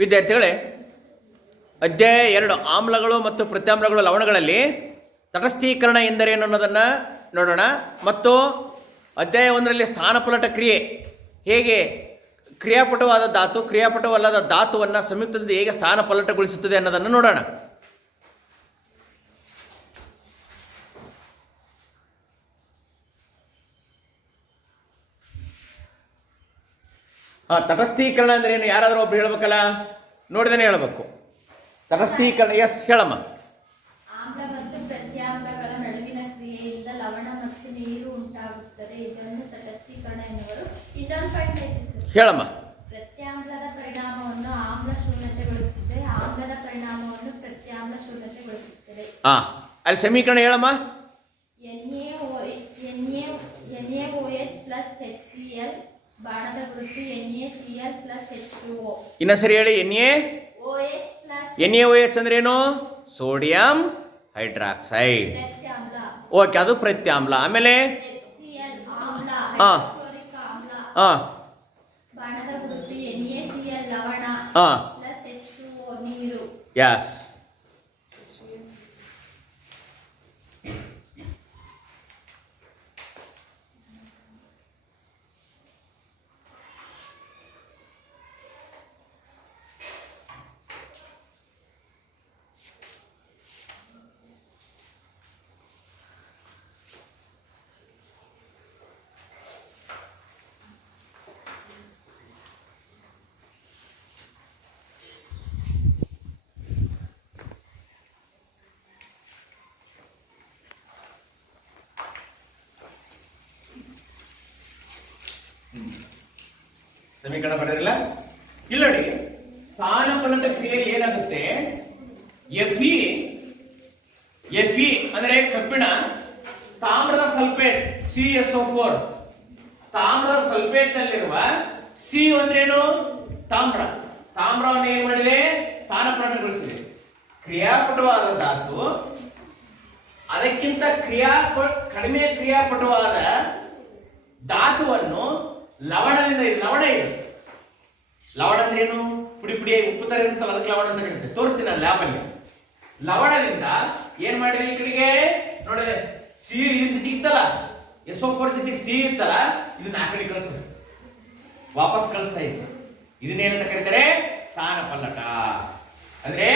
ವಿದ್ಯಾರ್ಥಿಗಳೇ, ಅಧ್ಯಾಯ 2 ಆಮ್ಲಗಳು ಮತ್ತು ಪ್ರತ್ಯಾಮ್ಲಗಳು ಲವಣಗಳಲ್ಲಿ ತಟಸ್ಥೀಕರಣ ಎಂದರೇನು ಅನ್ನೋದನ್ನು ನೋಡೋಣ. ಮತ್ತು ಅಧ್ಯಾಯ 1ರಲ್ಲಿ ಸ್ಥಾನಪಲ್ಲಟ ಕ್ರಿಯೆ, ಹೇಗೆ ಕ್ರಿಯಾಪಟುವಾದ ಧಾತು ಕ್ರಿಯಾಪಟುವಲ್ಲದ ಧಾತುವನ್ನು ಸಂಯುಕ್ತದಿಂದ ಹೇಗೆ ಸ್ಥಾನಪಲ್ಲಟಗೊಳಿಸುತ್ತದೆ ಅನ್ನೋದನ್ನು ನೋಡೋಣ. ತಟಸ್ಥೀಕರಣ ಅಂದ್ರೆ ಏನು? ಯಾರಾದರೂ ಒಬ್ರು ಹೇಳ್ಬೇಕಲ್ಲ, ನೋಡಿದೇನೆ ಹೇಳ್ಬೇಕು. ತಟಸ್ಥೀಕರಣ, ಎಸ್ ಹೇಳಮ್ಮ. ಆಮ್ಲ ಮತ್ತು ಪ್ರತ್ಯಾಮ್ಲಗಳ ನಡುವಿನ ಕ್ರಿಯೆಯಿಂದ ಲವಣ ಮತ್ತು ನೀರು ಉಂಟಾಗುತ್ತದೆ. ಇದನ್ನು ತಟಸ್ಥೀಕರಣ ಎನ್ನುವರು. ಇನ್ನೊಂದು ಪಾಯಿಂಟ್ ಐತಿ ಸರ್, ಹೇಳಮ್ಮ. ಪ್ರತ್ಯಾಮ್ಲದ ಪರಿಣಾಮವನ್ನು ಆಮ್ಲ ಶೂನ್ಯತೆಗೊಳಿಸುತ್ತದೆ, ಆಮ್ಲದ ಪರಿಣಾಮವನ್ನು ಪ್ರತ್ಯಾಮ್ಲ ಶೂನ್ಯತೆಗೊಳಿಸುತ್ತದೆ. ಅಲ್ಲಿ ಸಮೀಕರಣ ಹೇಳಮ್ಮ. NaOH ಪ್ಲಸ್ HCl ಬಾಣದ ಗುರುತು NaCl ಪ್ಲಸ್ H2O. ಇನ್ನ ಸರಿ ಹೇಳಿ. NaOH ಅಂದ್ರೆ ಏನು? Sodium hydroxide. ಓಕೆ, ಅದು ಪ್ರತ್ಯಾಮ್ಲ. ಆಮೇಲೆ HCl ಆಮ್ಲ, ಹೈಡ್ರೋಕ್ಲೋರಿಕ್ ಆಮ್ಲ, ಬಾಣದ ಗುರುತು NaCl ಲವಣ ಪ್ಲಸ್ H2O ನೀರು. ಯಸ್. ಸಮೀಕರಣ ಬರೆದಿಲ್ಲ ಇಲ್ಲ ನೋಡಿ. ಸ್ಥಾನಪಲ್ಲಟ ಕ್ರಿಯೆಯಲ್ಲಿ ಏನಾಗುತ್ತೆ? Fe ಅಂದ್ರೆ ಕಬ್ಬಿಣ, ತಾಮ್ರದ ಸಲ್ಫೇಟ್ CSO4, ತಾಮ್ರದ ಸಲ್ಫೇಟ್ ನಲ್ಲಿರುವ ಸಿ ಅಂದ್ರೇನು? ತಾಮ್ರವನ್ನು ಏನ್ ಮಾಡಿದೆ? ಸ್ಥಾನಪಲ್ಲಟಗೊಳಿಸಿದೆ. ಕ್ರಿಯಾಪಟುವಾದ ಧಾತು ಅದಕ್ಕಿಂತ ಕಡಿಮೆ ಕ್ರಿಯಾಪಟುವಾದ ಧಾತುವನ್ನು ಲವಣದಿಂದ, ಲವಣ ಇದೆ. ಲವಣ ಅಂದ್ರೆ ಏನು? ಪುಡಿ ಪುಡಿಯಾಗಿ ಉಪ್ಪು ತರ ಇರುತ್ತಲ್ಲ, ಅದಕ್ಕೆ ಲವಣ ಅಂತ ಕರೀತಾರೆ. ತೋರಿಸ್ತೀನಿ ನಾನು ಲ್ಯಾಬ್ ಅಲ್ಲಿ. ಲವಣದಿಂದ ಏನ್ ಮಾಡಿದ್ರಿ? ಈ ಕಡೆಗೆ ನೋಡಿ, ಸಿ ಇತ್ತಲ್ಲ, SO4 ಜೊತೆಗೆ ಸಿ ಇತ್ತಲ್ಲ, ಇದನ್ನ ಆ ಕಡೆ ಕಳಿಸ್ತದೆ, ವಾಪಸ್ ಕಳಿಸ್ತಾ ಇತ್ತು. ಇದನ್ನೇನಂತ ಕರೀತಾರೆ? ಸ್ಥಾನಪಲ್ಲಟ. ಅಂದ್ರೆ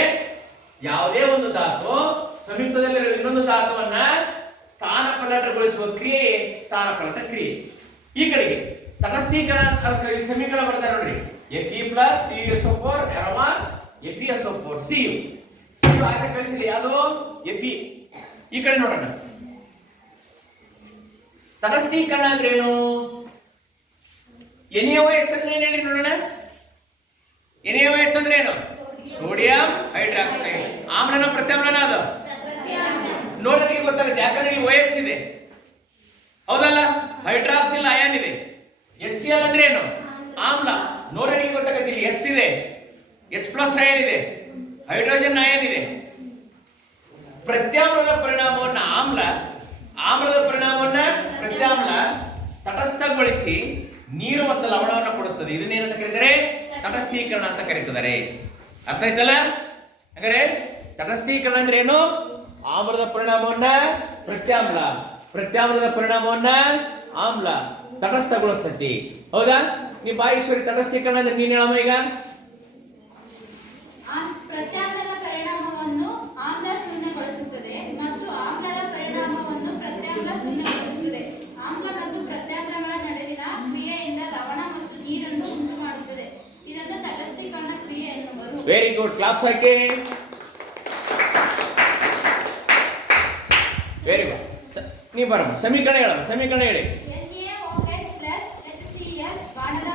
ಯಾವುದೇ ಒಂದು ಧಾತು ಸಂಯುಕ್ತದಲ್ಲಿರುವ ಇನ್ನೊಂದು ಧಾತುವನ್ನ ಸ್ಥಾನಪಲ್ಲಟಗೊಳಿಸುವ ಕ್ರಿಯೆ ಸ್ಥಾನಪಲ್ಲಟ ಕ್ರಿಯೆ. ಈ ಕಡೆಗೆ ತಟಸ್ಥೀಕರಣ ಸಮೀಕರಣ ಬರ್ತಾರೆ ನೋಡ್ರಿ. Fe plus CSO4 FeSO4 Cu ಆಚೆ ಕಳಿಸಿದೆ, ಅದು Fe. ಈ ಕಡೆ ನೋಡೋಣ. ತಟಸ್ಥೀಕರಣ ಅಂದ್ರೆ ಏನು? NaOH ಅಂದ್ರೆ ಏನು ಹೇಳಿ ನೋಡೋಣ. NaOH ಅಂದ್ರೆ ಏನು? Sodium hydroxide. ಆಮ್ಲನ ಪ್ರತ್ಯಾಮ್ಲನ ಅದು ನೋಡೋದಕ್ಕೆ ಗೊತ್ತಾಗುತ್ತೆ, ಯಾಕಂದ್ರೆ ಇಲ್ಲಿ OH ಇದೆ, ಹೌದಲ್ಲ? ಹೈಡ್ರಾಕ್ಸಿಲ್ ಅಯಾನ್ ಇದೆ. HCl ಅಂದ್ರೆ ಏನು? ಆಮ್ಲ. ನೋಡೋದಕ್ಕೆ ಗೊತ್ತಾಗುತ್ತೆ, ಇಲ್ಲಿ H ಇದೆ, H+ ಅಯಾನ್ ಇದೆ, ಹೈಡ್ರೋಜನ್ ಅಯಾನ್ ಇದೆ. ಪ್ರತ್ಯಾಮ್ಲದ ಪರಿಣಾಮವನ್ನು ಆಮ್ಲದ ಪರಿಣಾಮವನ್ನು ಪ್ರತ್ಯಾಮ್ಲ ತಟಸ್ಥಗೊಳಿಸಿ ನೀರು ಮತ್ತು ಲವಣವನ್ನು ಕೊಡುತ್ತದೆ. ಇದನ್ನೇನಂತ ಕರೀತಾರೆ? ತಟಸ್ಥೀಕರಣ ಅಂತ ಕರೀತಾರೆ. ಅರ್ಥ ಆಯ್ತಲ್ಲ? ಹಾಗಾದ್ರೆ ತಟಸ್ಥೀಕರಣ ಅಂದ್ರೆ ಏನು? ಆಮ್ಲದ ಪರಿಣಾಮವನ್ನ ಪ್ರತ್ಯಾಮ್ಲದ ಪರಿಣಾಮವನ್ನ ಆಮ್ಲ ತಟಸ್ಥಗೊಳಿಸ್ತೈತಿ. ಹೌದಾ? ನೀ ಬಾಯಿಶ್ವರಿ, ತಟಸ್ಥೀಕರಣ ಅಂದ್ರೆ ನೀನ್ ಹೇಳಮ್ಮ ಈಗ. ಪ್ರತ್ಯಾಮ್ಲದ ಪರಿಣಾಮವನ್ನು ಆಮ್ಲ ಶೂನ್ಯಗೊಳಿಸುತ್ತದೆ ಮತ್ತು ಆಮ್ಲದ ಪರಿಣಾಮವನ್ನು ಪ್ರತ್ಯಾಮ್ಲ ಶೂನ್ಯಗೊಳಿಸುತ್ತದೆ. ಆಮ್ಲ ಮತ್ತು ಪ್ರತ್ಯಾಮ್ಲಗಳ ನಡುವಿನ ಕ್ರಿಯೆಯಿಂದ ಲವಣ ಮತ್ತು ನೀರನ್ನು ಉಂಟು ಮಾಡುತ್ತದೆ. ಇದನ್ನು ತಟಸ್ಥೀಕರಣ ಕ್ರಿಯೆ ಎನ್ನುವರು. ವೆರಿ ಗುಡ್, ಕ್ಲಾಪ್ಸ್ ಹಾಕಿ. Very good. ನೀ ಬರಮ್ಮ, ಸಮೀಕರಣ ಹೇಳಮ್ಮ. ಸಮೀಕರಣ ಹೇಳಿ. NaOH ಪ್ಲಸ್ HCl ಬಾಣದ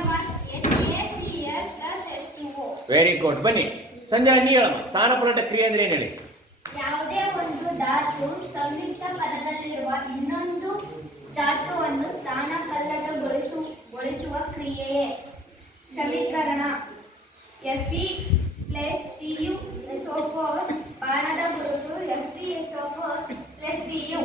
NaCl plus H2O. Very good. ಬನ್ನಿ ಸಂಜಯ್, ನೀ ಹೇಳಮ್ಮ. ಸ್ಥಾನಪಲ್ಲಟ ಕ್ರಿಯೆ ಅಂದ್ರೆ ಏನು ಹೇಳಿ. ಯಾವುದೇ ಒಂದು ಧಾತು ಸಂಯುಕ್ತ ಪದದಲ್ಲಿರುವ ಇನ್ನೊಂದು ಧಾತುವನ್ನು ಸ್ಥಾನಪಲ್ಲಟಗೊಳಿಸುವ ಕ್ರಿಯೆಯೇ. ಸಮೀಕರಣ Fe ಪ್ಲಸ್ CuSO4 ಬಾಣದ ಗುರುತು FeSO4 plus Cu.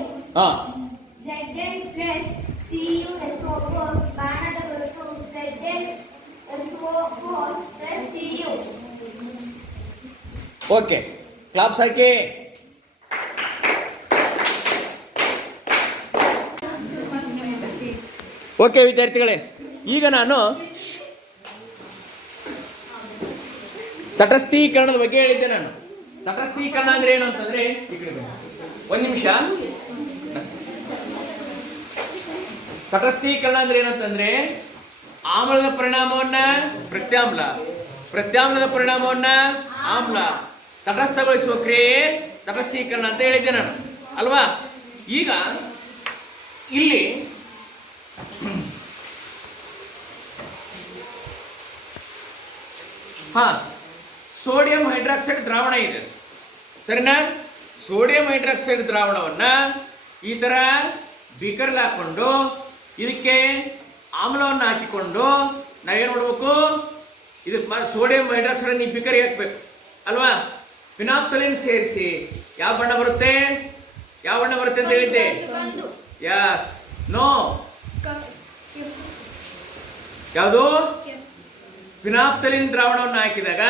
Zn plus CuSO4 ಬಾಣದ ಗುರುತು ZnSO4 plus Cu. Okay, claps ಹಾಕಿ. ಓಕೆ ವಿದ್ಯಾರ್ಥಿಗಳೇ, ಈಗ ನಾನು ತಟಸ್ಥೀಕರಣದ ಬಗ್ಗೆ ಹೇಳಿದ್ದೆ. ನಾನು ತಟಸ್ಥೀಕರಣ ಅಂದ್ರೆ ಏನು ಅಂತಂದ್ರೆ, ಒಂದು ನಿಮಿಷ. ತಟಸ್ಥೀಕರಣ ಅಂದ್ರೆ ಏನಂತಂದ್ರೆ, ಆಮ್ಲದ ಪರಿಣಾಮವನ್ನ ಪ್ರತ್ಯಾಮ್ಲ, ಪ್ರತ್ಯಾಮ್ಲದ ಪರಿಣಾಮವನ್ನ ಆಮ್ಲ ತಟಸ್ಥಗೊಳಿಸುವ ಕ್ರಿಯೆ ತಟಸ್ಥೀಕರಣ ಅಂತ ಹೇಳಿದ್ದೆ ನಾನು, ಅಲ್ವಾ? ಈಗ ಇಲ್ಲಿ ಸೋಡಿಯಂ ಹೈಡ್ರಾಕ್ಸೈಡ್ ದ್ರಾವಣ ಇದೆ, ಸರಿನಾ? ಸೋಡಿಯಂ ಹೈಡ್ರಾಕ್ಸೈಡ್ ದ್ರಾವಣವನ್ನ ಈ ತರ ಬೀಕರ್ಲ್ಲಿ ಹಾಕೊಂಡು ಇದಕ್ಕೆ ಆಮ್ಲವನ್ನು ಹಾಕಿಕೊಂಡು ನಾವೇನು ಮಾಡಬೇಕು, ಇದಕ್ಕೆ ಸೋಡಿಯಂ ಹೈಡ್ರಾಕ್ಸೈಡ್ ಈ ಬೀಕರ್ಗೆ ಹಾಕ್ಬೇಕು, ಅಲ್ವಾ? ಫಿನಾಪ್ತಲಿನ್ ಸೇರಿಸಿ ಯಾವ ಬಣ್ಣ ಬರುತ್ತೆ, ಯಾವ ಬಣ್ಣ ಬರುತ್ತೆ ಅಂತ ಹೇಳಿದ್ದೆ? ಯಸ್, ನೋ, ಯಾವುದು? ಫಿನಾಪ್ತಲಿನ್ ದ್ರಾವಣವನ್ನು ಹಾಕಿದಾಗ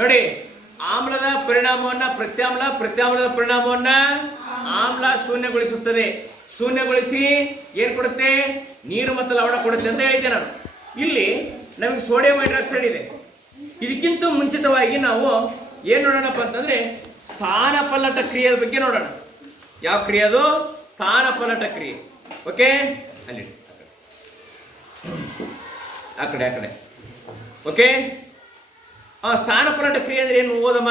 ನೋಡಿ, ಆಮ್ಲದ ಪರಿಣಾಮವನ್ನ ಪ್ರತ್ಯಾಮ್ಲ, ಪ್ರತ್ಯಾಮ್ಲದ ಪರಿಣಾಮವನ್ನ ಆಮ್ಲ ಶೂನ್ಯಗೊಳಿಸುತ್ತದೆ. ಶೂನ್ಯಗೊಳಿಸಿ ಏನ್ ಕೊಡುತ್ತೆ? ನೀರು ಮತ್ತು ಲವಣ ಕೊಡುತ್ತೆ ಅಂತ ಹೇಳಿದ್ದೆ ನಾನು. ಇಲ್ಲಿ ನಮಗೆ ಸೋಡಿಯಂ ಹೈಡ್ರಾಕ್ಸೈಡ್ ಇದೆ. ಇದಕ್ಕಿಂತ ಮುಂಚಿತವಾಗಿ ನಾವು ಏನ್ ನೋಡೋಣಪ್ಪ ಅಂತಂದ್ರೆ, ಸ್ಥಾನಪಲ್ಲಟ ಕ್ರಿಯೆಯ ಬಗ್ಗೆ ನೋಡೋಣ. ಯಾವ ಕ್ರಿಯೆ ಅದು? ಸ್ಥಾನಪಲ್ಲಟ ಕ್ರಿಯೆ. ಓಕೆ, ಅಲ್ಲಿ ಆ ಕಡೆ ಆ ಕಡೆ. ಓಕೆ, ಸ್ಥಾನಪಲ್ಲಟ ಕ್ರಿಯೆ ಅಂದ್ರೆ ಏನು ಓದಮ್ಮ?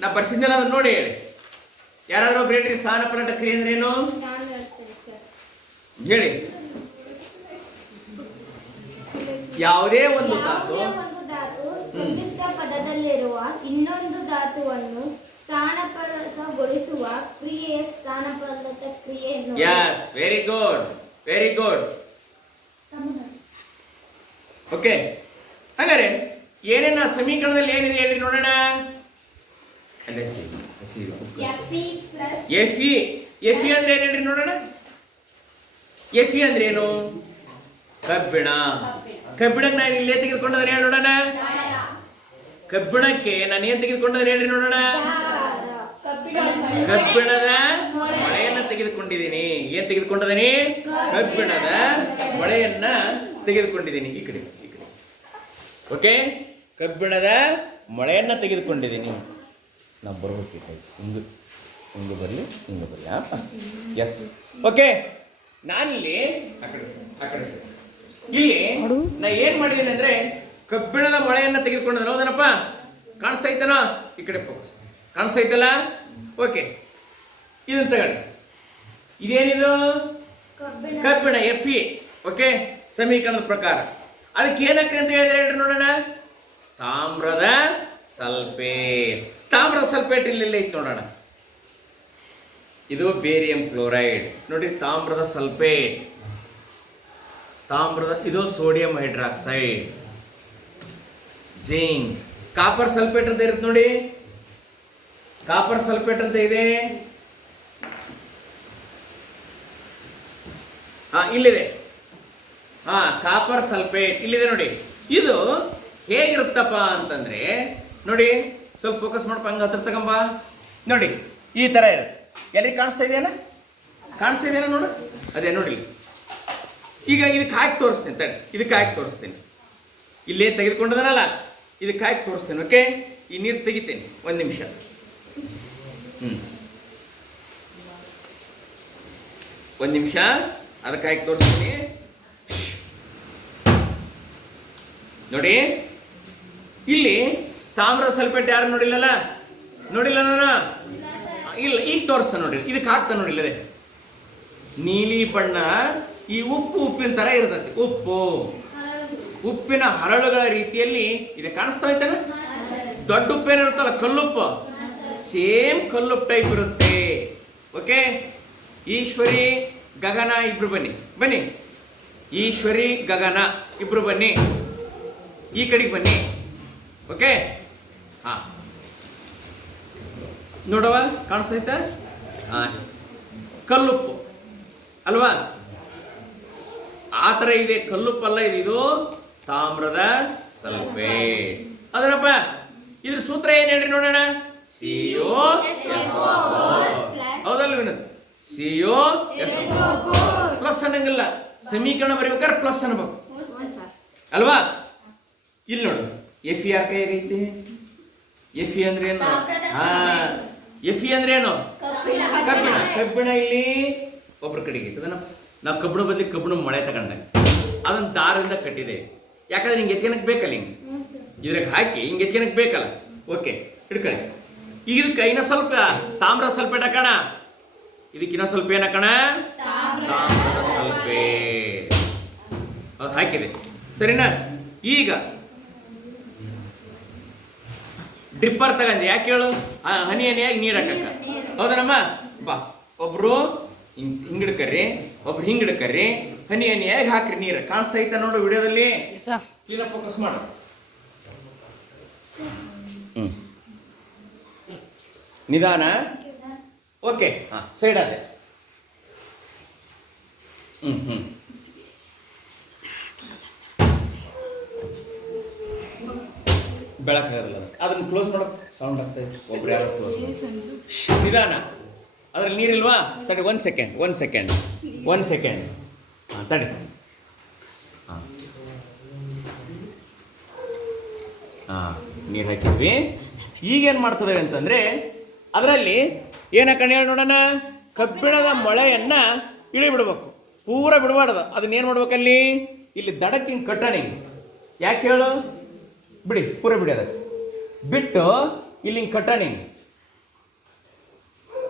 ನಾ ಬರ್ಸಿದ್ದೆಲ್ಲ ಅದನ್ನ ನೋಡಿ ಹೇಳಿ. ಯಾರಾದ್ರೂ ಒಬ್ರು ಹೇಳ್ರಿ, ಸ್ಥಾನಪಲ್ಲಟ ಕ್ರಿಯೆ ಅಂದ್ರೆ ಏನು ಹೇಳಿ. ಯಾವುದೇ ಒಂದು ಧಾತು ಸಂಯುಕ್ತ ಪದದಲ್ಲಿರುವ ಇನ್ನೊಂದು ಧಾತುವನ್ನು ಸ್ಥಾನಪಲ್ಲಟಗೊಳಿಸುವ ಕ್ರಿಯೆ ಸ್ಥಾನಪಲ್ಲಟ ಕ್ರಿಯೆ. Yes, very good, very good. Okay, ಹಾಗಾದ್ರೆ ಏನೇನ ಸಮೀಕರಣದಲ್ಲಿ ಏನಿದೆ ಹೇಳಿ ನೋಡೋಣ. ಎಫಿ, ಎಫಿ ಅಂದ್ರೆ ಏನು ಹೇಳ್ರಿ ನೋಡೋಣ. ಎಫಿ ಅಂದ್ರೆ ಏನು? ಕಬ್ಬಿಣ. ಕಬ್ಬಿಣಕ್ಕೆ ನಾನು ಇಲ್ಲಿ ತೆಗೆದುಕೊಂಡದ್ರೆ ಹೇಳಿ ನೋಡೋಣ. ಕಬ್ಬಿಣಕ್ಕೆ ನಾನು ಏನ್ ತೆಗೆದುಕೊಂಡದ್ರೆ ಹೇಳ್ರಿ ನೋಡೋಣ. ಕಬ್ಬಿಣದ ಮೊಳೆಯನ್ನ ತೆಗೆದುಕೊಂಡಿದ್ದೀನಿ. ಏನ್ ತೆಗೆದುಕೊಂಡಿದ್ದೀನಿ? ಕಬ್ಬಿಣದ ಮೊಳೆಯನ್ನ ತೆಗೆದುಕೊಂಡಿದ್ದೀನಿ. ಈ ಕಡೆ, ಈ ಕಡೆ. ಓಕೆ, ಕಬ್ಬಿಣದ ಮೊಳೆಯನ್ನ ತೆಗೆದುಕೊಂಡಿದ್ದೀನಿ. ನಾವು ಬರ್ಬೇಕಾಯ್ತು, ಹಿಂಗೆ ಹಿಂಗೆ ಬರಲಿ, ಹಿಂಗೆ ಬರಲಿ. ಅಪ್ಪ, ಎಸ್. ಓಕೆ, ನಾನಿಲ್ಲಿ ಆ ಕಡೆ ಸರ್, ಆ ಕಡೆ ಸರ್. ಇಲ್ಲಿ ನಾ ಏನ್ ಮಾಡಿದ್ದೀನಿ ಅಂದ್ರೆ, ಕಬ್ಬಿಣದ ಮೊಳೆಯನ್ನ ತೆಗೆದುಕೊಂಡ್ರೆ, ಹೌದನಪ್ಪ? ಕಾಣಿಸ್ತಾ ಇತ್ತನೋ? ಈ ಕಡೆ ಫೋಕಸ್, ಕಾಣಿಸ್ತಾ ಇತ್ತಲ್ಲ? ಓಕೆ, ಇದನ್ನ ತಗೊಳ್ಳಿ. ಇದೇನಿದು? ಕಬ್ಬಿಣ, ಎಫ್ ಇ. ಓಕೆ, ಸಮೀಕರಣದ ಪ್ರಕಾರ ಅದಕ್ಕೆ ಏನಕ್ಕೆ ಅಂತ ಹೇಳಿದ್ರೆ ಹೇಳ್ರಿ ನೋಡೋಣ. ತಾಮ್ರದ ಸಲ್ಫೇಟ್. ತಾಮ್ರದ ಸಲ್ಫೇಟ್ ಇಲ್ಲಿ ಐತೆ ನೋಡೋಣ. ಇದು ಬೇರಿಯಂ ಕ್ಲೋರೈಡ್. ನೋಡಿ, ತಾಮ್ರದ ಸಲ್ಫೇಟ್, ತಾಮ್ರದ. ಇದು sodium hydroxide, zinc. Copper sulphate ಅಂತ ಇರುತ್ತೆ ನೋಡಿ. ಕಾಪರ್ ಸಲ್ಫೇಟ್ ಅಂತ ಇದೆ. ಇಲ್ಲಿದೆ. ಕಾಪರ್ ಸಲ್ಫೇಟ್ ಇಲ್ಲಿದೆ ನೋಡಿ. ಇದು ಹೇಗಿರುತ್ತಪ್ಪ ಅಂತಂದ್ರೆ ನೋಡಿ, ಸ್ವಲ್ಪ ಫೋಕಸ್ ಮಾಡಪ್ಪ, ಹಂಗ ಹತ್ರ ತಗೊಂಬ. ನೋಡಿ, ಈ ತರ ಇರುತ್ತೆ. ಎಲ್ಲಿಗೆ ಕಾಣಿಸ್ತಾ ಇದೆಯಲ್ಲ? ಕಾಣಿಸ್ತಾ ಇದೆಯಲ್ಲ ನೋಡು. ಅದೇ ನೋಡಿ. ಈಗ ಇದಕ್ಕೆ ಹಾಕಿ ತೋರಿಸ್ತೇನೆ ತಡಿ, ಇದಕ್ಕೆ ಹಾಕಿ ತೋರಿಸ್ತೇನೆ. ಇಲ್ಲೇ ತೆಗೆದುಕೊಂಡದನಲ್ಲ, ಇದಕ್ಕೆ ಹಾಕಿ ತೋರಿಸ್ತೇನೆ. ಓಕೆ, ಈ ನೀರು ತೆಗಿತೇನೆ, ಒಂದು ನಿಮಿಷ. ಒಂದು ನಿಮಿಷ, ಅದಕ್ಕೆ ಹಾಕಿ ತೋರಿಸ್ತೀನಿ ನೋಡಿ. ಇಲ್ಲಿ ತಾಮ್ರದ ಸಲ್ಫೇಟ್ ಯಾರು ನೋಡಿಲ್ಲಲ್ಲ? ನೋಡಿಲ್ಲ ನಾನು? ಇಲ್ಲ, ಈಗ ತೋರಿಸ್ತಾ ನೋಡಿ. ಇದಕ್ಕೆ ಹಾಕ್ತಾ ನೋಡಿಲ್ಲದೆ ನೀಲಿ ಬಣ್ಣ. ಈ ಉಪ್ಪು ಉಪ್ಪಿನ ತರ ಇರ್ತದೆ. ಉಪ್ಪು ಉಪ್ಪಿನ ಹರಳುಗಳ ರೀತಿಯಲ್ಲಿ ಇದೆ. ಕಾಣಿಸ್ತಾ ಐತನ? ದೊಡ್ಡ ಉಪ್ಪೇನಿರುತ್ತಲ್ಲ, ಕಲ್ಲುಪ್ಪು, ಸೇಮ್ ಕಲ್ಲುಪ್ಪು ಟೈಪ್ ಇರುತ್ತೆ. ಓಕೆ, ಈಶ್ವರಿ, ಗಗನ ಇಬ್ರು ಬನ್ನಿ, ಬನ್ನಿ. ಈಶ್ವರಿ, ಗಗನ ಇಬ್ರು ಬನ್ನಿ, ಈ ಕಡೆಗೆ ಬನ್ನಿ. ಓಕೆ, ಹಾ, ನೋಡವ, ಕಾಣಿಸ್ತೈತ? ಕಲ್ಲುಪ್ಪು ಅಲ್ವಾ? ಆ ಥರ ಇದೆ, ಕಲ್ಲುಪ್ಪಲ್ಲ ಇದೆ, ಇದು ತಾಮ್ರದ ಸಲ್ಫೇಟ್. ಅದರಪ್ಪ ಇದ್ರ ಸೂತ್ರ ಏನ್ ಹೇಳ್ರಿ ನೋಡೋಣ. CO ಹೌದಲ್ಲ ವಿನೋದ್? CO ಪ್ಲಸ್ ಅನ್ನಂಗಿಲ್ಲ, ಸಮೀಕರಣ ಬರೀಬೇಕಾದ್ರೆ ಪ್ಲಸ್ ಅನ್ಬೇಕು ಅಲ್ವಾ? ಇಲ್ಲಿ ನೋಡು, Fe ಯಾರ ಕೈಯಾಗೈತಿ? Fe ಅಂದ್ರೆ ಏನು? Fe ಅಂದ್ರೆ ಏನು? ಕಬ್ಬಿಣ. ಕಬ್ಬಿಣ ಇಲ್ಲಿ ಒಬ್ರ ಕಡೆಗೆ ಐತದನ್ನ. ನಾವು ಕಬ್ಬಿಣ ಬದಲಿಗೆ ಕಬ್ಬಿಣ ಮೊಳೆ ತಗೊಂಡಾಗ ಅದನ್ನ ದಾರದಿಂದ ಕಟ್ಟಿದೆ. ಯಾಕಂದ್ರೆ ಹಿಂಗೆ ಎತ್ಕೊಳಕ್ ಬೇಕಲ್ಲ, ಹಿಂಗೆ ಇದ್ರಾಗ ಹಾಕಿ ಹಿಂಗೆ ಎತ್ಕೊಳಕ್ ಬೇಕಲ್ಲ. ಓಕೆ, ಹಿಡ್ಕೊಳ್ಳಿ. ಈಗ ಇದಕ್ಕೆ ಇನ್ನ ಸ್ವಲ್ಪ ತಾಮ್ರ ಸಲ್ಫೇಟ್ ಹಾಕೋಣ. ಇದಕ್ಕಿನ್ನ ಸ್ವಲ್ಪ ಏನ್ ಹಾಕೋಣ? ತಾಮ್ರದ ಸಲ್ಫೇಟ್. ಅದು ಹಾಕಿದೆ, ಸರಿನಾ? ಈಗ ಡ್ರಿಪ್ಪರ್ ತಗಂಡು ಯಾಕೆ ಹೇಳು? ಹನಿ ಹನಿಯಾಗಿ ನೀರು ಹಾಕಕ್ಕ, ಹೌದನಮ್ಮ? ಬಾ, ಒಬ್ರು ಹಿಂಗಿಡ್ಕರ್ರಿ, ಒಬ್ರು ಹಿಂಗಿಡ್ಕರ್ರಿ, ಹನಿ ಹನಿಯಾಗಿ ಹಾಕ್ರಿ ನೀರು. ಕಾಣಿಸ್ತಾ ಐತ ನೋಡು ವಿಡಿಯೋದಲ್ಲಿ? ಕ್ಲೀನ್ ಫೋಕಸ್ ಮಾಡು. ನಿಧಾನ. ಓಕೆ, ಸೈಡ್ ಅದೇ. ಬೆಳಕಾಗಲ್ಲ, ಅದನ್ನ ಕ್ಲೋಸ್ ಮಾಡೋ ಸೌಂಡ್ ಆಗ್ತಾ ಇದೆ. ಒಬ್ರು ಯಾರು ಕ್ಲೋಸ್. ನಿಧಾನ. ಅದ್ರಲ್ಲಿ ನೀರಿಲ್ವಾ? ತಡಿ, ಒಂದ್ ಸೆಕೆಂಡ್. ತಡಿ. ನೀರು ಹಾಕಿದ್ವಿ. ಈಗೇನು ಮಾಡ್ತದೆ ಅಂತಂದ್ರೆ ಅದರಲ್ಲಿ ಏನ ಕಣ್ಣು ಹೇಳಿ ನೋಡೋಣ. ಕಬ್ಬಿಣದ ಮೊಳೆಯನ್ನ ಇಳಿ ಬಿಡ್ಬೇಕು, ಪೂರ ಬಿಡಬಾರ್ದು. ಅದನ್ನೇನು ಮಾಡ್ಬೇಕಲ್ಲಿ? ಇಲ್ಲಿ ದಡಕ್ಕೆ ಹಿಂಗೆ ಕಟ್ಟಣ. ಯಾಕೆ ಹೇಳು? ಬಿಡಿ, ಪೂರ ಬಿಡಿ. ಅದಕ್ಕೆ ಬಿಟ್ಟು ಇಲ್ಲಿ ಹಿಂಗೆ ಕಟ್ಟಣ.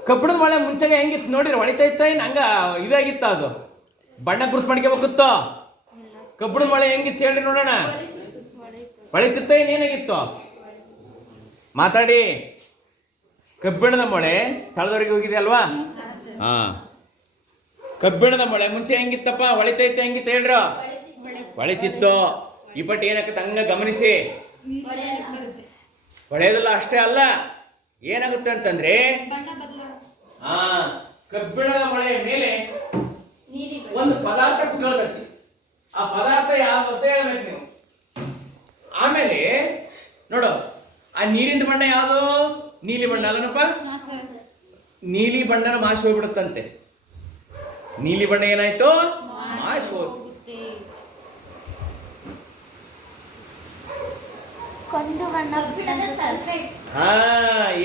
ಕಬ್ಬಿಣದ ಮೊಳೆ ಮುಂಚೆಗೆ ಹೆಂಗಿತ್ತು ನೋಡಿರಿ? ಹೊಳಿತಾ ಇತ್ತ ಏನು ಹಂಗ ಇದಾಗಿತ್ತ? ಅದು ಬಣ್ಣ ಗುರ್ಸ್ ಮಾಡ್ಕೋಬೇಕಿತ್ತು. ಕಬ್ಬಿಣದ ಮೊಳೆ ಹೆಂಗಿತ್ತು ಹೇಳ್ರಿ ನೋಡೋಣ. ಹೊಳಿತಿತ್ತ ಏನೇನಾಗಿತ್ತು? ಮಾತಾಡಿ. ಕಬ್ಬಿಣದ ಮೊಳೆ ತಳದವರೆಗೆ ಹೋಗಿದೆ ಅಲ್ವಾ? ಕಬ್ಬಿಣದ ಮೊಳೆ ಮುಂಚೆ ಹೆಂಗಿತ್ತಪ್ಪ? ಹೊಳಿತೈತೆ ಹೆಂಗಿತ್ತು ಹೇಳ್ರ? ಹೊಳಿತಿತ್ತು. ಈ ಪಟ್ಟು ಏನಾಗುತ್ತೆ ಹಂಗ ಗಮನಿಸಿ. ಹೊಳೆಯೋದಿಲ್ಲ ಅಷ್ಟೇ ಅಲ್ಲ, ಏನಾಗುತ್ತೆ ಅಂತಂದ್ರೆ ಕಬ್ಬಿಣದ ಮೊಳೆಯ ಮೇಲೆ ಒಂದು ಪದಾರ್ಥ ಕುತ್ಕೊಳ್ತೈತಿ. ಆ ಪದಾರ್ಥ ಯಾವ್ದು ಅಂತ ಹೇಳ್ಬೇಕು ನೀವು. ಆಮೇಲೆ ನೋಡು, ಆ ನೀರಿನ ಬಣ್ಣ ಯಾವುದು? ನೀಲಿ ಬಣ್ಣ ಅಲ್ಲನಪ್ಪ? ನೀಲಿ ಬಣ್ಣನ ಮಾಸಿ ಹೋಗ್ಬಿಡುತ್ತಂತೆ. ನೀಲಿ ಬಣ್ಣ ಏನಾಯ್ತು? ಮಾಸಿ ಹೋಗ್ತು.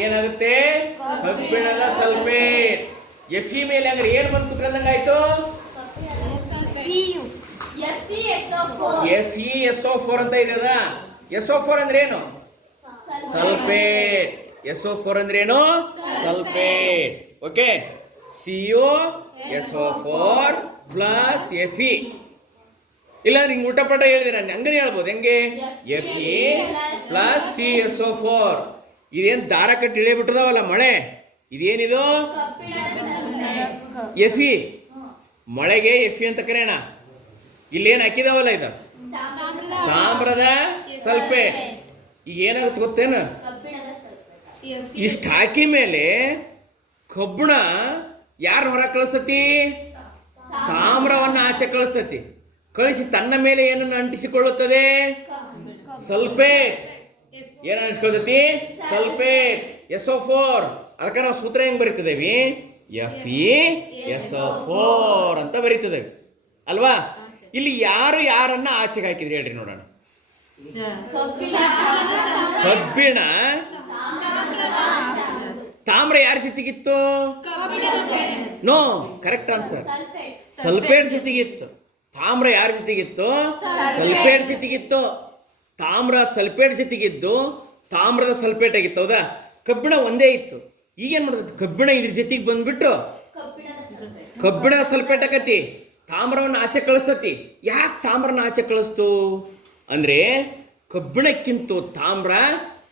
ಏನಾಗುತ್ತೆ? ಕಬ್ಬಿಣದ ಸಲ್ಫೇಟ್. Fe ಮೇಲೆ ಅಂದ್ರೆ ಏನ್ ಬಂದು ಕುತ್ಕೊಂಡಂಗ ಆಯ್ತು? FeSO4 ಅಂತ ಇದೆ. ಅದ SO4 ಅಂದ್ರೆ ಏನು? ಸಲ್ಫೇಟ್. SO4 ಅಂದ್ರೆ ಏನು? Sulphate. Okay, COSO4 plus Fe. ಇಲ್ಲಾಂದ್ರೆ ಹಿಂಗೆ ಊಟಪಟ ಹೇಳಿದೆ ನಾನು. ಹಂಗನೇ ಹೇಳ್ಬೋದು. ಹೆಂಗೆ? Fe plus CSO4. ಇದೇನು ದಾರ ಕಟ್ಟಿ ಇಳಿಬಿಟ್ಟದವಲ್ಲ ಮಳೆ, ಇದೇನಿದು? Fe. ಮೊಳೆಗೆ Fe ಅಂತ ಕರೆಯೋಣ. ಇಲ್ಲೇನು ಹಾಕಿದಾವಲ್ಲ, ಇದು ತಾಮ್ರದ ಸಲ್ಫೇಟ್. ಈಗ ಏನಾಗುತ್ತೆ ಗೊತ್ತೇನು? ಇಷ್ಟು ಹಾಕಿ ಮೇಲೆ ಕಬ್ಬಿಣ ಯಾರು ಹೊರ ಕಳಿಸ್ತತಿ? ತಾಮ್ರವನ್ನ ಆಚೆ ಕಳಿಸ್ತತಿ. ಕಳಿಸಿ ತನ್ನ ಮೇಲೆ ಏನನ್ನು ಅಂಟಿಸಿಕೊಳ್ಳುತ್ತದೆ? ಸಲ್ಫೇಟ್. ಏನ ಅಂಟಿಸಿಕೊಳ್ತತಿ? ಸಲ್ಫೇಟ್. SO4. ಅದಕ್ಕೆ ನಾವು ಸೂತ್ರ ಹೆಂಗ್ ಬರೀತಿದ್ದೇವೆ? FeSO4 ಅಂತ ಬರೀತಿದ್ದೇವೆ ಅಲ್ವಾ? ಇಲ್ಲಿ ಯಾರನ್ನ ಆಚೆಗೆ ಹಾಕಿದ್ರಿ ಹೇಳ್ರಿ ನೋಡೋಣ. ಕಬ್ಬಿಣ ತಾಮ್ರ ಯಾರ ಜೊತೆಗಿತ್ತು? No, correct answer. ಸಲ್ಫೇಟ್ ಜೊತೆಗಿತ್ತು. ತಾಮ್ರ ಯಾರ ಜೊತೆಗಿತ್ತು? ಸಲ್ಫೇಟ್ ಜೊತೆಗಿತ್ತು. ತಾಮ್ರ ಸಲ್ಫೇಟ್ ಜೊತೆಗಿದ್ದು ತಾಮ್ರದ ಸಲ್ಫೇಟ್ ಆಗಿತ್ತು. ಹೌದಾ? ಕಬ್ಬಿಣ ಒಂದೇ ಇತ್ತು. ಈಗೇನ್ ಮಾಡ್ತೈತಿ? ಕಬ್ಬಿಣ ಇದ್ರ ಜೊತೆಗೆ ಬಂದ್ಬಿಟ್ಟು ಕಬ್ಬಿಣದ ಸಲ್ಫೇಟ್ ಆಕತಿ, ತಾಮ್ರವನ್ನು ಆಚೆ ಕಳಿಸ್ತತಿ. ಯಾಕೆ ತಾಮ್ರನ ಆಚೆ ಕಳಿಸ್ತು ಅಂದ್ರೆ ಕಬ್ಬಿಣಕ್ಕಿಂತ ತಾಮ್ರ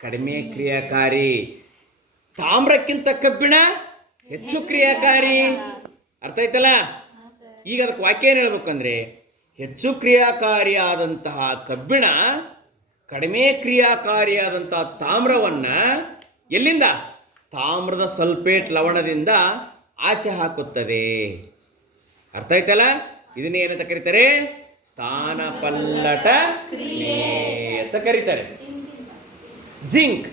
ಕಡಿಮೆ ಕ್ರಿಯಾಕಾರಿ, ತಾಮ್ರಕ್ಕಿಂತ ಕಬ್ಬಿಣ ಹೆಚ್ಚು ಕ್ರಿಯಾಕಾರಿ. ಅರ್ಥ ಆಯ್ತಲ್ಲ? ಈಗ ಅದಕ್ಕೆ ವಾಕ್ಯ ಏನು ಹೇಳ್ಬೇಕಂದ್ರೆ, ಹೆಚ್ಚು ಕ್ರಿಯಾಕಾರಿಯಾದಂತಹ ಕಬ್ಬಿಣ ಕಡಿಮೆ ಕ್ರಿಯಾಕಾರಿಯಾದಂತಹ ತಾಮ್ರವನ್ನ ಎಲ್ಲಿಂದ? ತಾಮ್ರದ ಸಲ್ಫೇಟ್ ಲವಣದಿಂದ ಆಚೆ ಹಾಕುತ್ತದೆ. ಅರ್ಥ ಆಯ್ತಲ್ಲ? ಇದನ್ನೇ ಏನಂತ ಕರೀತಾರೆ? ಸ್ಥಾನಪಲ್ಲಟ ಕ್ರಿಯೆ ಅಂತ ಕರೀತಾರೆ. ಜಿಂಕ್,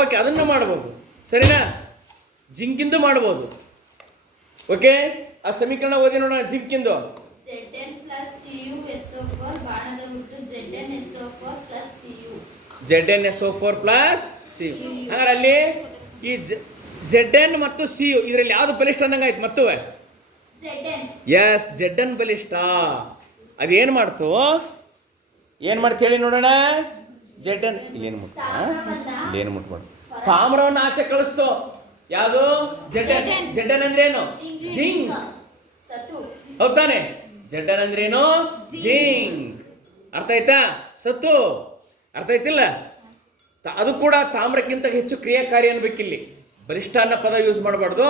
ಓಕೆ, ಅದನ್ನು ಮಾಡ್ಬೋದು, ಸರಿನಾ? ಜಿಂಕಿಂದು ಮಾಡ್ಬೋದು. ಓಕೆ, ಆ ಸಮೀಕರಣ ಓದಿ ನೋಡೋಣ. ಜಿಂಕಿಂದು Zn plus Cu SO4 ಬಾಣದ ಗುರುತು Zn SO4 plus Cu. ZnSO4 plus C. ಹಾಗಾದ್ರೆ ಅಲ್ಲಿ ಈ Zn ಮತ್ತು ಸಿ ಇದರಲ್ಲಿ ಯಾವ್ದು ಬಲಿಷ್ಠ ಅನ್ನಂಗಾಯ್ತು? ಮತ್ತು Zn. ಎಸ್, Zn ಬಲಿಷ್ಠ. ಅದೇನು ಮಾಡ್ತು, ಏನು ಮಾಡ್ತು ಹೇಳಿ ನೋಡೋಣ. Zn ಇಲ್ಲೇನು ಮುಟ್ಟ, ಇಲ್ಲೇನು ಮುಟ್ಬಾರ್ದು. ತಾಮ್ರವನ್ನು ಆಚೆ ಕಳಿಸ್ತು. ಯಾವುದು? Zn ಅಂದ್ರೆ ಏನು? ಜಿಂಕ್. ಸತು. ಹೌದಾನೆ? Zn ಅಂದ್ರೇನು? ಜಿಂಕ್. ಅರ್ಥ ಆಯ್ತಾ? ಸತ್ತು. ಅರ್ಥ ಆಯ್ತಿಲ್ಲ? ಅದು ಕೂಡ ತಾಮ್ರಕ್ಕಿಂತ ಹೆಚ್ಚು ಕ್ರಿಯಾಕಾರಿ ಅನ್ಬೇಕಿಲ್ಲಿ. ಬಲಿಷ್ಠ ಅನ್ನೋ ಪದ ಯೂಸ್ ಮಾಡಬಾರ್ದು,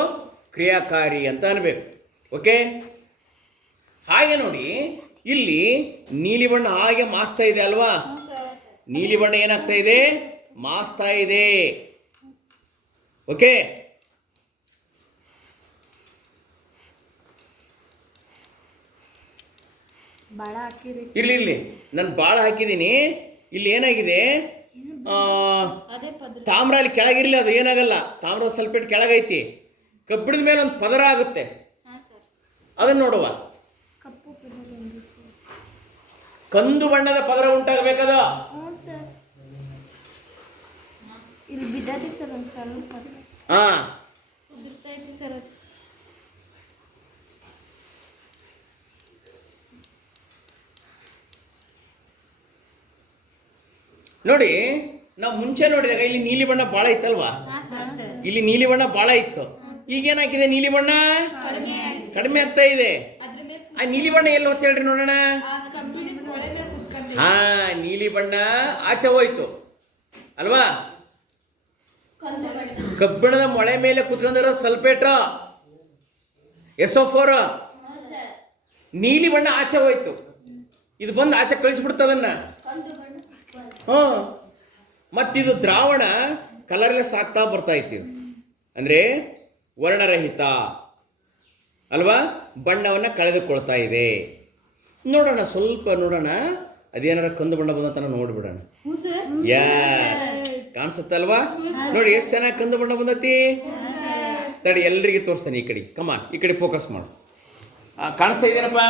ಕ್ರಿಯಾಕಾರಿ ಅಂತ ಅನ್ಬೇಕು. ಓಕೆ, ಹಾಗೆ ನೋಡಿ ಇಲ್ಲಿ ನೀಲಿ ಬಣ್ಣ ಹಾಗೆ ಮಾಸ್ತಾ ಇದೆ ಅಲ್ವಾ? ನೀಲಿ ಬಣ್ಣ ಏನಾಗ್ತಾ ಇದೆ? ಮಾಸ್ತಾ ಇದೆ. ಓಕೆ, ಇರ್ಲಿ ಇರ್ಲಿ, ನಾನು ಬಾಳ ಹಾಕಿದ್ದೀನಿ. ಇಲ್ಲಿ ಏನಾಗಿದೆ, ತಾಮ್ರ ಅಲ್ಲಿ ಕೆಳಗಿರ್ಲಿ, ಅದು ಏನಾಗಲ್ಲ. ತಾಮ್ರದ ಸಲ್ಫೇಟ್ ಕೆಳಗೈತಿ, ಕಬ್ಬಿಣದ ಮೇಲೆ ಒಂದು ಪದರ ಆಗುತ್ತೆ, ಅದನ್ನ ನೋಡುವ. ಕಂದು ಬಣ್ಣದ ಪದರ ಉಂಟಾಗಬೇಕದ. ಹಾ, ನೋಡಿ, ನಾವು ಮುಂಚೆ ನೋಡಿದಾಗ ಇಲ್ಲಿ ನೀಲಿ ಬಣ್ಣ ಬಾಳ ಇತ್ತಲ್ವಾ? ಇಲ್ಲಿ ನೀಲಿ ಬಣ್ಣ ಬಾಳ ಇತ್ತು. ಈಗೇನಾಗಿದೆ? ನೀಲಿ ಬಣ್ಣ ಕಡಿಮೆ ಆಗ್ತಾ ಇದೆ. ಆ ನೀಲಿ ಬಣ್ಣ ಎಲ್ಲಿ ಹೊತ್ತು ಹೇಳ್ರಿ ನೋಡೋಣ. ಹಾ, ನೀಲಿ ಬಣ್ಣ ಆಚೆ ಹೋಯ್ತು ಅಲ್ವಾ? ಕಬ್ಬಿಣದ ಮೊಳೆ ಮೇಲೆ ಕುತ್ಕೊಂಡಿರೋ ಸಲ್ಫೇಟ್ SO4, ನೀಲಿ ಬಣ್ಣ ಆಚೆ ಹೋಯ್ತು. ಇದು ಬಂದು ಆಚೆ ಕಳಿಸ್ಬಿಡ್ತದನ್ನ. ಮತ್ತಿದು ದ್ರಾವಣ ಕಲರ್ಲೆಸ್ ಆಗ್ತಾ ಬರ್ತಾ ಇತ್ತು. ಅಂದ್ರೆ ವರ್ಣರಹಿತ ಅಲ್ವಾ? ಬಣ್ಣವನ್ನ ಕಳೆದುಕೊಳ್ತಾ ಇದೆ. ನೋಡೋಣ, ಸ್ವಲ್ಪ ನೋಡೋಣ, ಅದೇನಾರ ಕಂದು ಬಣ್ಣ ಬಂದಂತ ನೋಡ್ಬಿಡೋಣ. ಯಸ್, ಕಾಣಿಸುತ್ತಲ್ವಾ? ನೋಡಿ ಎಷ್ಟು ಚೆನ್ನಾಗಿ ಕಂದು ಬಣ್ಣ ಬಂದತಿ. ತಡಿ, ಎಲ್ರಿಗೆ ತೋರಿಸ್ತಾನೆ. ಈ ಕಡೆ ಕಮಾನ್, ಈ ಕಡೆ ಫೋಕಸ್ ಮಾಡು. ಕಾಣಿಸ್ತಾ ಇದೆಯೇನಪ್ಪ?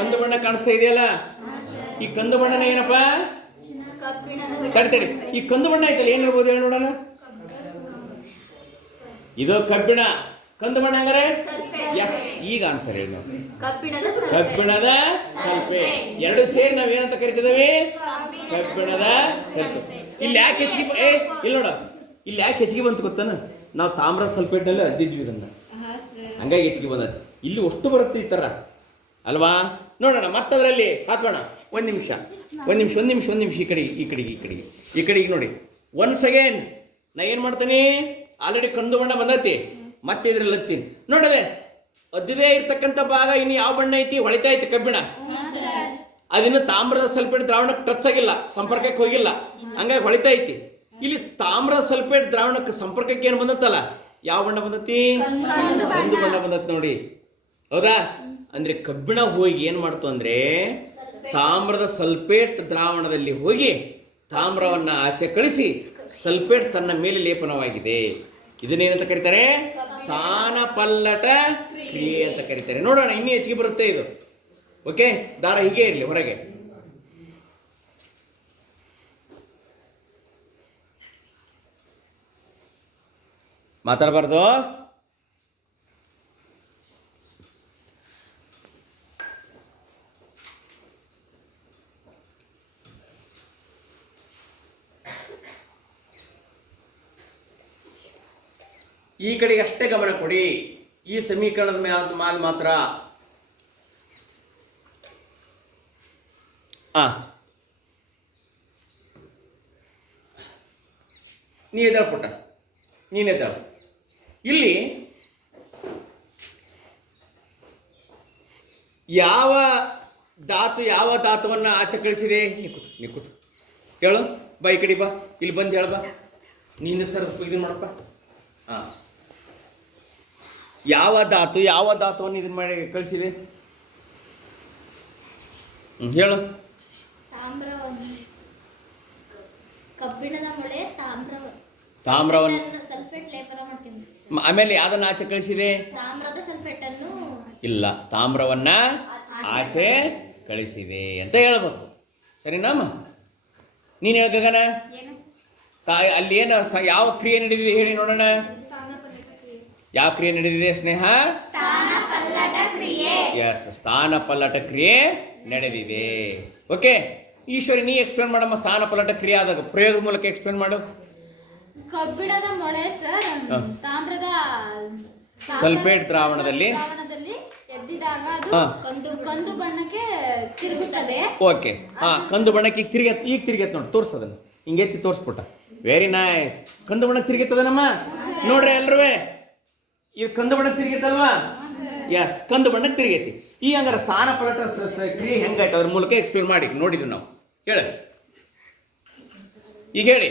ಕಂದು ಬಣ್ಣ ಕಾಣಿಸ್ತಾ ಇದೆಯಲ್ಲ? ಈ ಕಂದು ಬಣ್ಣನ ಏನಪ್ಪ? ತಡಿ, ಈ ಕಂದು ಬಣ್ಣ ಐತಲ್ಲ, ಏನಿರ್ಬೋದು ಹೇಳಿ ನೋಡೋಣ. ಇದು ಕಬ್ಬಿಣ. ಕಂದು ಬಣ್ಣ ಹಂಗಾರೆ ಎಸ್. ಈಗ ಆನ್ಸರ್ ಏನು? ಕಬ್ಬಿಣದ ಸಲ್ಫೇಟ್. ಎರಡು ಸೇರಿ ನಾವ್ ಏನಂತ ಕರಿತಿದ್ದೇವೆ? ಕಬ್ಬಿಣದ ಸಲ್ಫೇಟ್. ಇಲ್ಲಿ ಯಾಕೆ ಹೆಚ್ಚಿಗೆ ಇಲ್ಲಿ ನೋಡ, ಇಲ್ಲಿ ಯಾಕೆ ಹೆಚ್ಚಿಗೆ ಬಂತು ಗೊತ್ತಾನ? ನಾವು ತಾಮ್ರ ಸಲ್ಫೇಟ್ ನಲ್ಲಿ ಅದ್ದಿದ್ವಿ ಇದನ್ನ, ಹಂಗಾಗಿ ಹೆಚ್ಚಿಗೆ ಬಂದತಿ. ಇಲ್ಲಿ ಅಷ್ಟು ಬರುತ್ತೆ ಈ ತರ ಅಲ್ವಾ? ನೋಡೋಣ, ಮತ್ತದ್ರಲ್ಲಿ ಹಾಕೋಣ. ಒಂದ್ ನಿಮಿಷ. ಈ ಕಡೆಗೆ ನೋಡಿ. ಒನ್ಸ್ ಅಗೇನ್ ನಾ ಏನ್ ಮಾಡ್ತೀನಿ? ಆಲ್ರೆಡಿ ಕಂದು ಬಣ್ಣ ಬಂದೈತಿ, ಮತ್ತೆ ಇದ್ರಲ್ಲಿ ಹತ್ತೀನಿ. ನೋಡದೆ ಅದ್ದಿದೇ ಇರ್ತಕ್ಕಂಥ ಭಾಗ ಇನ್ನು ಯಾವ ಬಣ್ಣ ಐತಿ? ಹೊಳಿತಾ ಐತಿ ಕಬ್ಬಿಣ. ಅದಿನ್ನು ತಾಮ್ರದ ಸಲ್ಫೇಟ್ ದ್ರಾವಣಕ್ಕೆ ಟಚ್ ಆಗಿಲ್ಲ, ಸಂಪರ್ಕಕ್ಕೆ ಹೋಗಿಲ್ಲ, ಹಂಗಾಗಿ ಹೊಳಿತಾ ಐತಿ. ಇಲ್ಲಿ ತಾಮ್ರದ ಸಲ್ಫೇಟ್ ದ್ರಾವಣಕ್ಕೆ ಸಂಪರ್ಕಕ್ಕೆ ಏನು ಬಂದತ್ತಲ್ಲ, ಯಾವ ಬಣ್ಣ ಬಂದತಿ? ಕಂದು ಬಣ್ಣ ಬಂದತ್ ನೋಡಿ. ಹೌದಾ? ಅಂದ್ರೆ ಕಬ್ಬಿಣ ಹೋಗಿ ಏನ್ ಮಾಡ್ತು ಅಂದ್ರೆ ತಾಮ್ರದ ಸಲ್ಫೇಟ್ ದ್ರಾವಣದಲ್ಲಿ ಹೋಗಿ ತಾಮ್ರವನ್ನ ಆಚೆ ಕಳಿಸಿ ಸಲ್ಫೇಟ್ ತನ್ನ ಮೇಲೆ ಲೇಪನವಾಗಿದೆ. ಇದನ್ನೇನಂತ ಕರೀತಾರೆ? ಸ್ಥಾನಪಲ್ಲಟ ಕ್ರಿಯೆ ಅಂತ ಕರೀತಾರೆ. ನೋಡೋಣ, ಇನ್ನೂ ಹೆಚ್ಚಿಗೆ ಬರುತ್ತೆ ಇದು. ಓಕೆ, ದಾರ ಹೀಗೆ ಇರಲಿ ಹೊರಗೆ. ಮಾತಾಡಬಾರ್ದು. ಈ ಕಡೆಗೆ ಅಷ್ಟೇ ಗಮನ ಕೊಡಿ. ಈ ಸಮೀಕರಣದ ಮೇಲೆ ಮಾತ್ರ. ನೀ ಎದ್ದಾಳ ಪುಟ್ಟ, ನೀನ್ ಎದ್ದಾಳ. ಇಲ್ಲಿ ಯಾವ ಧಾತುವನ್ನ ಆಚೆ ಕಳಿಸಿದೆ? ನೀ ಕೂತು ಹೇಳು. ಬಾ, ಈ ಕಡೆ ಬಾ, ಇಲ್ಲಿ ಬಂದು ಹೇಳ ಬಾ. ನೀನು ಸರ್ ಇದನ್ನ ಮಾಡಪ್ಪ. ಯಾವ ಧಾತುವನ್ನು ಇದನ್ನ ಮಾಡಿ ಕಳಿಸಿದೆ? ಹೇಳು. ತಾಮ್ರವನ್ನು ಕಬ್ಬಿಣದ ಮೊಳೆ ತಾಮ್ರವನ್ನು ಸಲ್ಫೇಟ್ ಲೇಪನ ಮಾಡ್ತೀನಿ. ಆಮೇಲೆ ಯಾವ್ದನ್ನ ಆಚೆ ಕಳಿಸಿದೆ? ತಾಮ್ರದ ಸಲ್ಫೇಟ್ ಅನ್ನು ಇಲ್ಲ, ತಾಮ್ರವನ್ನ ಆಚೆ ಕಳಿಸಿದೆ ಅಂತ ಹೇಳ್ಬೇಕು. ಸರಿನಾಮ? ನೀನು ಹೇಳ್ಗಗನ ಅಲ್ಲಿ ಏನು ಯಾವ ಕ್ರಿಯೆ ನಡೆದಿದೆ ಹೇಳಿ ನೋಡೋಣ. ಯಾವ ಕ್ರಿಯೆ ನಡೆದಿದೆ ಸ್ನೇಹ? ಸ್ಥಾನಪಲ್ಲಟ ಕ್ರಿಯೆ. ಎಸ್, ಸ್ಥಾನಪಲ್ಲಟ ಕ್ರಿಯೆ ನಡೆದಿದೆ. ಓಕೆ, ಈಶ್ವರಿ ನೀ ಎಕ್ಸ್ಪ್ಲೇನ್ ಮಾಡಮ್ಮ. ಸ್ಥಾನಪಲ್ಲಟ ಕ್ರಿಯೆ ಆದಾಗ ಪ್ರಯೋಗದ ಮೂಲಕ ಎಕ್ಸ್ಪ್ಲೇನ್ ಮಾಡು. ಕಬ್ಬಿಣದ ಮೊಳೆ ಸರ್ ತಾಮ್ರದ ಸಲ್ಫೇಟ್ ದ್ರಾವಣದಲ್ಲಿ ಎದ್ದಿದಾಗ ಅದು ಕಂದು ಬಣ್ಣಕ್ಕೆ ತಿರುಗುತ್ತದೆ. ಓಕೆ, ಕಂದು ಬಣ್ಣಕ್ಕೆ ಈಗ ತಿರುಗತ್ತೆ ನೋಡಿ, ತೋರ್ಸೋದನ್ನು ಹಿಂಗೆತ್ತಿ ತೋರಿಸ್ಬಿಟ್ಟ. Very nice. ಕಂದು ಬಣ್ಣಕ್ಕೆ ತಿರುಗುತ್ತದನಮ್ಮ, ನೋಡ್ರಿ ಎಲ್ರೂ. ಇದು ಕಂದು ಬಣ್ಣಕ್ಕೆ ತಿರುಗಿತ್ತಲ್ವಾ? ಎಸ್, ಕಂದು ಬಣ್ಣಕ್ಕೆ ತಿರುಗೈತಿ. ಈ ಹಂಗಾರೆ ಸ್ಥಾನಪಲ್ಲಟ ಕ್ರಿಯೆ ಹೆಂಗಾಯ್ತು ಅದ್ರ ಮೂಲಕ ಎಕ್ಸ್ಪ್ಲೇನ್ ಮಾಡಿ ನೋಡಿದ್ವಿ ನಾವು. ಹೇಳ, ಈಗ ಹೇಳಿ.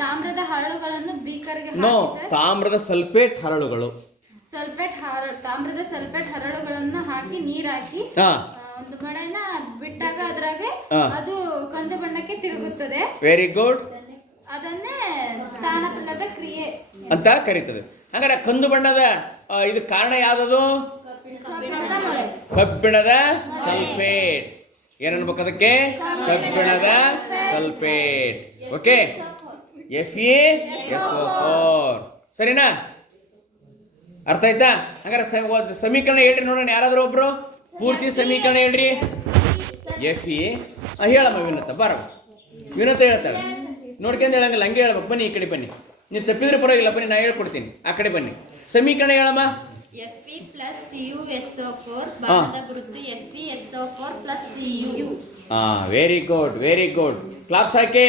ತಾಮ್ರದ ಹರಳುಗಳನ್ನು ಬೀಕರ್ಗೆ ನೋ, ತಾಮ್ರದ ಸಲ್ಫೇಟ್ ಹರಳುಗಳು. ತಾಮ್ರದ ಸಲ್ಫೇಟ್ ಹರಳುಗಳನ್ನು ಹಾಕಿ ನೀರ್ ಹಾಕಿ ಒಂದು ಮಳೆನ ಬಿಟ್ಟಾಗ ಅದ್ರಾಗೆ ಅದು ಕಂದು ಬಣ್ಣಕ್ಕೆ ತಿರುಗುತ್ತದೆ. Very good. ಅದನ್ನೇ ಸ್ಥಾನಪಲ್ಲಟ ಕ್ರಿಯೆ ಅಂತ ಕರೀತದೆ. ಹಂಗಾರೆ ಕಂದು ಬಣ್ಣದ ಇದು ಕಾರಣ ಯಾವ್ದದು? ಕಬ್ಬಿಣದ ಸಲ್ಫೇಟ್. ಏನನ್ಬೇಕು ಅದಕ್ಕೆ? ಕಬ್ಬಿಣದ ಸಲ್ಫೇಟ್. Okay, FeSO4. ಸರಿನಾ? ಅರ್ಥ ಆಯ್ತಾ? ಹಂಗಾರೆ ಸಮೀಕರಣ ಹೇಳ್ರಿ ನೋಡೋಣ. ಯಾರಾದ್ರೂ ಒಬ್ರು ಪೂರ್ತಿ ಸಮೀಕರಣ ಹೇಳ್ರಿ. Fe ಹೇಳಮ್ಮ ವಿನೋತ. ಬರ ವಿನೋತ ಹೇಳ್ತಾಳೆ. ನೋಡ್ಕೊಂಡು ಹೇಳಂಗಿಲ್ಲ, ಹಂಗೆ ಹೇಳ್ಬೇಕು. ಬನ್ನಿ ಈ ಕಡೆ ಬನ್ನಿ. ನೀವು ತಪ್ಪಿದ್ರೆ ಪರವಾಗಿಲ್ಲ, ಬನ್ನಿ ನಾ ಹೇಳ್ಕೊಡ್ತೀನಿ. ಆ ಕಡೆ ಬನ್ನಿ. ಸಮೀಕರಣ ಹೇಳಮ್ಮ. Fe plus CuSO4 ಬಾಣದ ಗುರುತು FeSO4 plus Cu. Very good, very good. Claps ಹಾಕಿ.